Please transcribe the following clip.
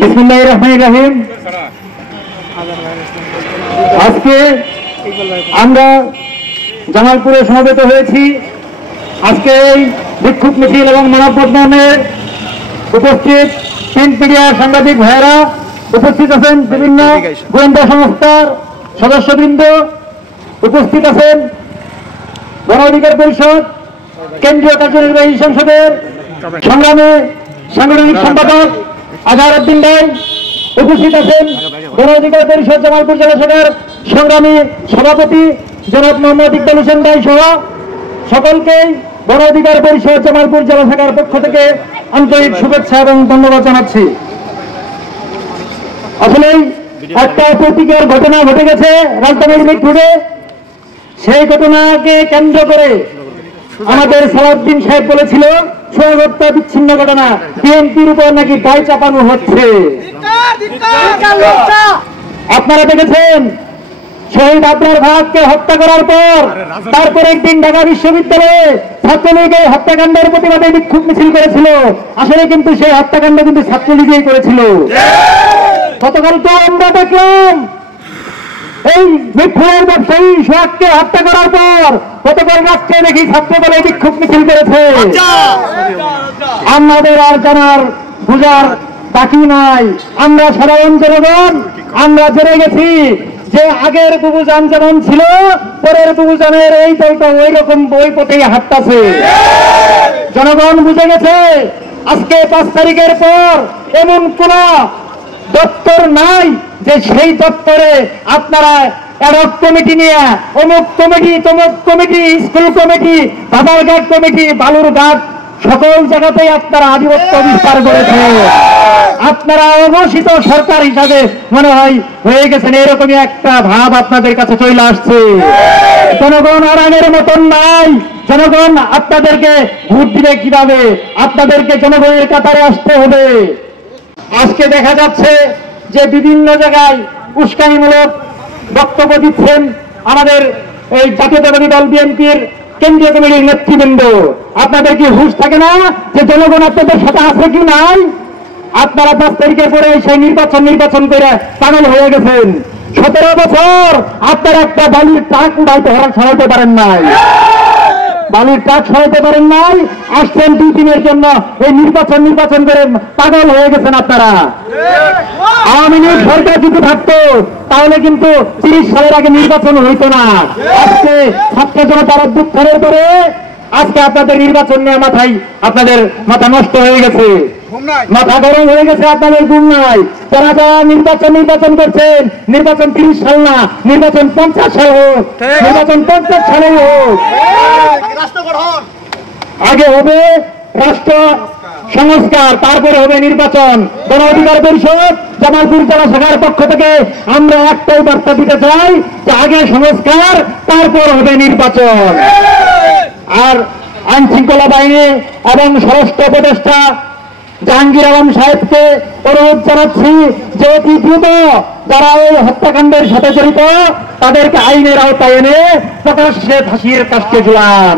বিসমিল্লাহির রহমানির রহিম। আজকে আমরা জামালপুরে সমবেত হয়েছি। আজকে এই বিক্ষোভ মিছিল এবং মানববন্ধনে উপস্থিত প্রিন্ট মিডিয়ার সাংবাদিক ভাইয়েরা, উপস্থিত আছেন বিভিন্ন গোয়েন্দা সংস্থার সদস্যবৃন্দ, উপস্থিত আছেন গণ অধিকার পরিষদ কেন্দ্রীয় কার্যনির্বাহী সংসদের সংগ্রামী সাংগঠনিক সম্পাদক আজহার উদ্দিন ভাই, উপস্থিত আছেন গণ অধিকার পরিষদ জামালপুর জেলা শাখার সংগ্রামী সভাপতি জনাব মোহাম্মদ ইকবাল হোসেন ভাই সহ সকলকেই গণ অধিকার পরিষদ জামালপুর জেলা শাখার পক্ষ থেকে আন্তরিক শুভেচ্ছা এবং ধন্যবাদ জানাচ্ছি। আসলেই একটা প্রতীকের ঘটনা ঘটে গেছে রাজধানীর মিরপুরে। সেই ঘটনাকে কেন্দ্র করে আমাদের সালাউদ্দিন সাহেব বলেছিল সোহাগ হত্যা বিচ্ছিন্ন ঘটনা, বিএনপির উপর নাকি দায় চাপানো হচ্ছে। আপনারা দেখেছেন শহীদ আবরার ভাগকে হত্যা করার পর তারপর একদিন ঢাকা বিশ্ববিদ্যালয়ে ছাত্রলীগ এই হত্যাকাণ্ডের প্রতিবাদে বিক্ষোভ মিছিল করেছিল। আসলে কিন্তু সেই হত্যাকাণ্ড কিন্তু ছাত্রলীগই করেছিল। গতকাল তো আমরা দেখলাম এই মিরপুরের ব্যবসায়ী সোহাগকে হত্যা করার পর গতকাল রাত্রে দেখি ছাত্রদলে বিক্ষোভ মিছিল করেছে। আমাদের আর জানার বুঝার বাকি নাই। আমরা সাধারণ জনগণ আমরা জেনে গেছি যে আগের বুবুজান যেমন ছিল, পরের বুবুজানের এই দলটা ওই রকম বই পথেই হাঁটতাছে। জনগণ বুঝে গেছে আজকে 5 তারিখের পর এমন কোন দপ্তর নাই যে সেই দপ্তরে আপনারা অ্যাডহক কমিটি নিয়ে অমুক কমিটি তমুক কমিটি, স্কুল কমিটি, বাজারঘাট কমিটি, বালুরঘাট সকল জায়গাতেই আপনারা আধিপত্য বিস্তার করেছে। আপনারা অঘোষিত সরকার হিসাবে মনে হয় হয়ে গেছেন, এরকমই একটা ভাব আপনাদের কাছে চলে আসছে। জনগণ আর আগের মতন নাই। জনগণ আপনাদেরকে ভোট দিবে কিভাবে? আপনাদেরকে জনগণের কাতারে আসতে হবে। আজকে দেখা যাচ্ছে যে বিভিন্ন জায়গায় উস্কানিমূলক বক্তব্য দিচ্ছেন আমাদের এই জাতীয়তাবাদী দল বিএনপির কেন্দ্রীয় কমিটির নেতৃবৃন্দ। আপনাদের কি হুঁশ থাকে না যে জনগণ আপনাদের সাথে আছে কি নাই? আপনারা 5 তারিখের পরে সেই নির্বাচন করে পাগল হয়ে গেছেন। 17 বছর আপনারা একটা বালির ট্রাক সরাইতে পারেন নাই, বালির ট্রাক সরাইতে পারেন নাই। আসছেন 2 দিনের জন্য এই নির্বাচন করে পাগল হয়ে গেছেন আপনারা। আওয়ামী লীগ সরকার যদি থাকতো তাহলে কিন্তু 30 সালের আগে নির্বাচন হইতো না। আজকে ছাত্র জনতার অভ্যুত্থানের পরে আজকে আপনাদের নির্বাচন নিয়ে আপনাদের মাথা নষ্ট হয়ে গেছে, মাথা গরম হয়ে গেছে, আপনাদের ঘুম নাই। যারা যারা নির্বাচন করছেন, নির্বাচন 30 সাল না, নির্বাচন 50 সাল হোক, নির্বাচন 50 সালে হোক। আগে হবে রাষ্ট্র সংস্কার, তারপরে হবে নির্বাচন। গণ অধিকার পরিষদ জামালপুর জেলা শাখার পক্ষ থেকে আমরা একটাই বার্তা দিতে চাই যে আগে সংস্কার, তারপর হবে নির্বাচন। আর আইন শৃঙ্খলা বাহিনী এবং স্বরাষ্ট্র উপদেষ্টা জাহাঙ্গীর আলম সাহেবকে অনুরোধ জানাচ্ছি যে অতি দ্রুত যারা এই হত্যাকাণ্ডের সাথে জড়িত তাদেরকে আইনের আওতায় এনে প্রকাশ্যে ফাঁসির কাস্টে ঝুলান।